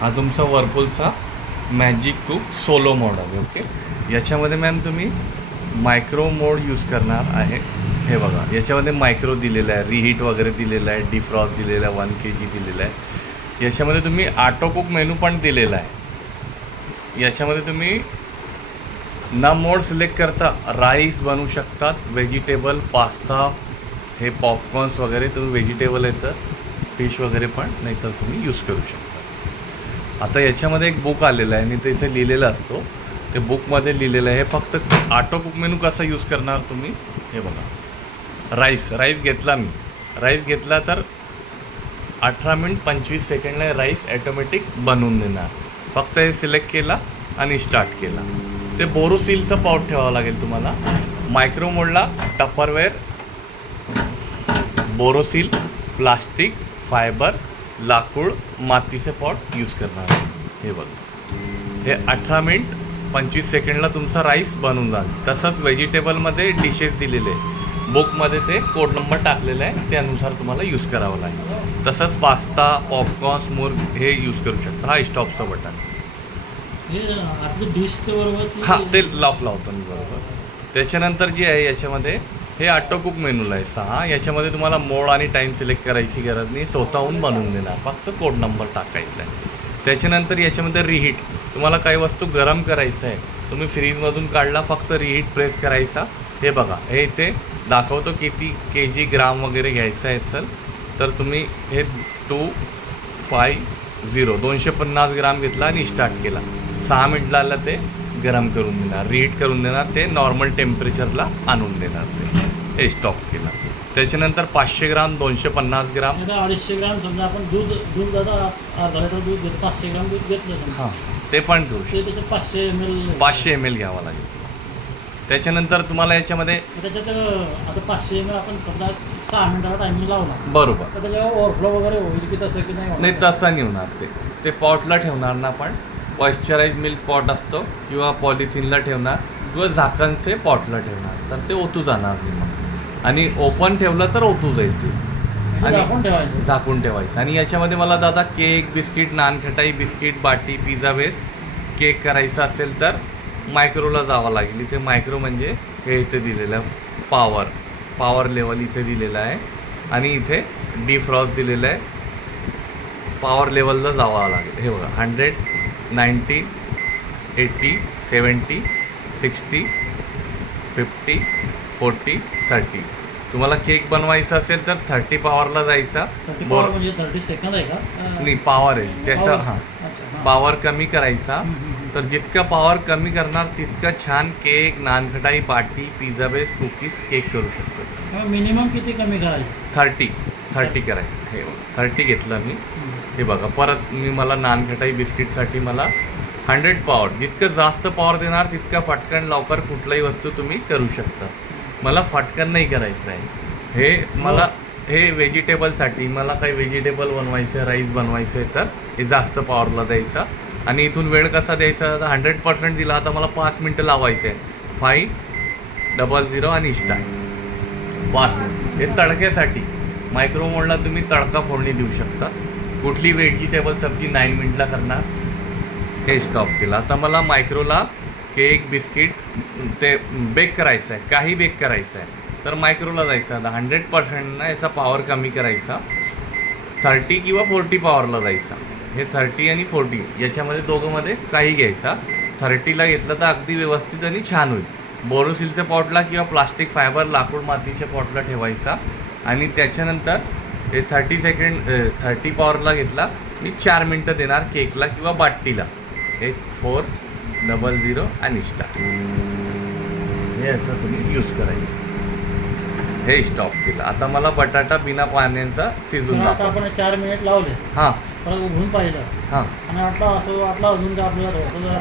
हा तुमचा वर्लपूलचा magic cook solo मोड आहे. ओके, याच्यामध्ये मॅम तुम्ही मायक्रो मोड यूज करणार आहे. हे बघा, याच्यामध्ये मायक्रो दिलेलं आहे, रिहीट वगैरे दिलेलं आहे, डिफ्रॉस्ट दिलेलं आहे, 1 kg दिलेलं आहे. याच्यामध्ये तुम्ही ऑटो कुक मेनू पण दिलेला आहे. याच्यामध्ये तुम्ही ना मोड सिलेक्ट करता राईस बनवू शकतात, व्हेजिटेबल, पास्ता, हे पॉपकॉर्न्स वगैरे तुम्ही व्हेजिटेबल येतं, फिश वगैरे पण नाहीतर तुम्ही यूज करू शकता. आता याच्यामध्ये एक बुक आलेलं आहे आणि ते इथे लिहिलेलं असतो, ते बुकमध्ये लिहिलेलं आहे. हे फक्त ऑटो कुक मेनू कसा यूज करणार तुम्ही, हे बघा. राईस घेतला मी, राईस घेतला तर 18 मिनिट 25 सेकंडला राईस ॲटोमॅटिक बनवून देणार. फक्त हे सिलेक्ट केला आणि स्टार्ट केला. ते बोरोसिलचं पाऊट ठेवावं लागेल तुम्हाला. मायक्रो मोडला टपरवेअर, बोरोसिल, प्लास्टिक, फायबर, लाकूड, मातीचे पॉट यूज करणार. हे बघा, हे 18 मिनिट 25 सेकंडला तुमचा राईस बनून जाईल. तसंच व्हेजिटेबलमध्ये डिशेस दिलेले आहे, बुकमध्ये ते कोड नंबर टाकलेला आहे, त्यानुसार तुम्हाला यूज करावं लागेल. तसंच पास्ता, पॉपकॉर्न्स, मुर्ग हे यूज करू शकता. हा स्टॉपचं बटन, हां ते लॉक लावतो मी बरोबर. त्याच्यानंतर जे आहे याच्यामध्ये हे ऑटो कुक मेनूला आहे 6. याच्यामध्ये तुम्हाला मोड आणि टाईम सिलेक्ट करायची गरज नाही, स्वतःहून बनवून देणार, फक्त कोड नंबर टाकायचा आहे. त्याच्यानंतर याच्यामध्ये रिहीट, तुम्हाला काही वस्तू गरम करायचं आहे, तुम्ही फ्रीजमधून काढला, फक्त रिहीट प्रेस करायचा. हे बघा, हे इथे दाखवतो किती kg ग्राम वगैरे घ्यायचं आहे. चल तर तुम्ही हे 250 250 ग्राम घेतला आणि स्टार्ट केला. 6 मिनिटला ते गरम करून देणार, रिहीट करून देणार, ते नॉर्मल टेम्परेचरला आणून देणार. ते हे स्टॉप केला. त्याच्यानंतर 500 ग्राम, 250 ग्राम, 250 ग्राम. समजा आपण दूध आता अर्धा लिटर दूध घेतो, 500 ग्राम दूध घेतलं, हां ते पण घेऊ शकतो. त्याच्यात 500 ml 500 ml घ्यावं लागेल. त्याच्यानंतर तुम्हाला याच्यामध्ये त्याच्यात आता 500 ml आपण समजा 6 मिनिटाला टायमिंग लावणार, बरोबर, तर त्याच्यावर ओव्हरफ्लो वगैरे होईल की तसं की नाही तसं नाही होणार. ते पॉटला ठेवणार ना आपण, मॉइश्चराईज मिल्क पॉट असतो, किंवा पॉलिथिनला ठेवणार, किंवा झाकणचे पॉटला ठेवणार, तर ते ओतू जाणार नाही मग. आणि ओपन ठेवलं तर ओतू जाईल ते, आणि झाकून ठेवायचं. आणि याच्यामध्ये मला दादा केक, बिस्किट, नानखटाई, बिस्किट, बाटी, पिझ्झा बेस केक करायचा असेल तर मायक्रोला जावं लागेल. इथे मायक्रो म्हणजे हे इथे दिलेलं आहे, पॉवर लेवल इथे दिलेलं आहे, आणि इथे डिफ्रॉस्ट दिलेलं आहे. पॉवर लेवलला जावं लागेल. हे बघा, 100, 90, 80, 70, 60, 50, 40, 30. तुम्हाला केक बनवायचा असेल तर 30 पॉवरला जायचा. म्हणजे 30 सेकंद आहे का? नाही, पॉवर आहे त्याचा. हां, पॉवर कमी करायचा. तर जितका पॉवर कमी करणार तितका छान केक, नानखटाई, बाटी, पिझ्झा बेस, कुकीज, केक करू शकतो. मिनिमम किती कमी करायचं? 30 करायचं. हे 30 घेतलं मी. हे बघा, परत मला नानखटाई बिस्किटसाठी मला 100 पॉवर. जितकं जास्त पॉवर देणार तितका फटकन लवकर कुठलाही वस्तू तुम्ही करू शकता. मला फटकन नाही करायचं आहे. हे व्हेजिटेबलसाठी मला काही व्हेजिटेबल बनवायचं, राईस बनवायचं आहे, तर हे जास्त पॉवरला द्यायचा. आणि इथून वेळ कसा द्यायचा, आता 100% दिला, आता मला 5 मिनटं लावायचं आहे. 500 आणि स्टार्ट 5 मिनिट. हे तडक्यासाठी मायक्रो मोडला तुम्ही तडका फोडणी देऊ शकता. कुठली व्हेजिटेबल सब्जी 9 मिनिटला करणार. हे स्टॉप केलं. आता मला मायक्रोला केक, बिस्किट ते बेक करायचं आहे, काही बेक करायचं आहे, तर मायक्रोला जायचं. आता 100% ना याचा पॉवर कमी करायचा, 30 किंवा 40 पॉवरला जायचा. हे 30 आणि 40 याच्यामध्ये दोघंमध्ये काही घ्यायचा. 30ला घेतलं तर अगदी व्यवस्थित आणि छान होईल. बोरोसिलच्या पॉटला किंवा प्लास्टिक, फायबर, लाकूड, मातीच्या पॉटला ठेवायचा. आणि त्याच्यानंतर हे 30 पॉवरला घेतला मी 4 मिनटं देणार केकला किंवा बाटीला. 400 आणि स्टार्ट. हे असं तुम्ही यूज करायचं. हे स्टॉप केलं. आता मला बटाटा बिना पाण्याचा शिजून आता आपण 4 मिनिट लावले, हां, परत उघडून पाहिलं, हां, आणि वाटलं अजून का आपल्याला